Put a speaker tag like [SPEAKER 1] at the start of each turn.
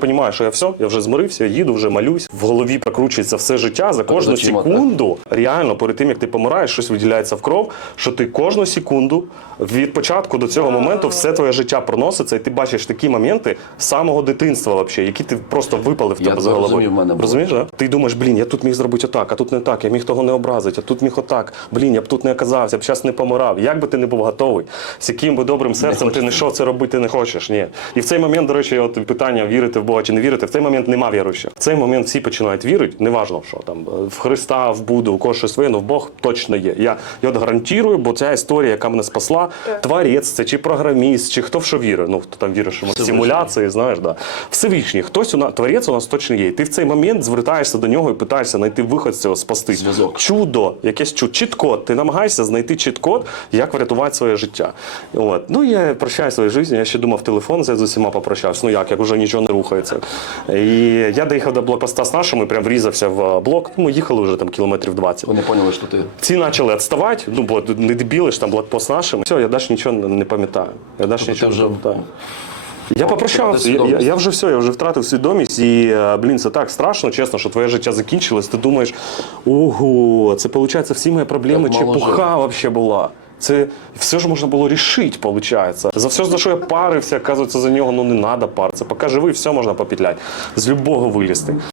[SPEAKER 1] Понімаю, що я все, я вже змирився, я їду, вже малюсь. В голові прокручується все життя за кожну
[SPEAKER 2] очима, так?
[SPEAKER 1] секунду. Реально, перед тим як ти помираєш, щось виділяється в кров, що ти кожну секунду від початку до цього моменту все твоє життя проноситься, і ти бачиш такі моменти з самого дитинства, вообще, які ти просто випали в
[SPEAKER 2] Я
[SPEAKER 1] тебе за головою.
[SPEAKER 2] мене.
[SPEAKER 1] Розумієш, да? Ти думаєш, блін, я тут міг зробити отак, а тут не так, я міг того не образити, а тут міг отак. Блін, я б тут не оказався, я б зараз не помирав. Як би ти не був готовий, з яким би добрим серцем ти не йшов це робити не хочеш. Ні. І в цей момент, до речі, от питання вірити в Бога чи не вірити, в цей момент нема віруючих. В цей момент всі починають вірити, неважно, що там в Христа, в Буду, у когось щось своє, але в Бог точно є. Я, я от гарантую, бо ця історія, яка мене спасла, творець це чи програміст, чи хто в що вірить. Ну хто там вірить, що в симуляції, знаєш, да. Всевишній, хтось у нас творець у нас точно є. І ти в цей момент звертаєшся до нього і питаєшся знайти виход з цього, спасти.
[SPEAKER 2] Зв'язок.
[SPEAKER 1] Чудо, якесь чудо, чіт-код. Ти намагаєшся знайти чіт-код, як врятувати своє життя. От. Ну я прощаю свою життя. Я ще думав телефон, я з усіма попрощався. Ну як, як вже нічого не рухається. І я доїхав до блокпоста з нашими, прям врізався в блок. Ну, Ми їхали вже там кілометрів 20.
[SPEAKER 2] Вони поняли, що ти
[SPEAKER 1] Ці почали відставати, ну бо не дебіли ж там блокпост нашими. Все, я далі нічого не пам'ятаю. Я далі
[SPEAKER 2] Тобто
[SPEAKER 1] нічого
[SPEAKER 2] ти
[SPEAKER 1] не пам'ятаю. Я попрощався, я, я, я вже все, я вже втратив свідомість, і е, блін, це так страшно, чесно, що твоє життя закінчилось. Ти думаєш, ого, це виходить, всі мої проблеми чепуха вообще була. Це все ж можна було рішити, виходить. За все, за що я парився, оказується, за нього ну не треба паритися. Поки живий, все можна попетляти. З любого вилізти.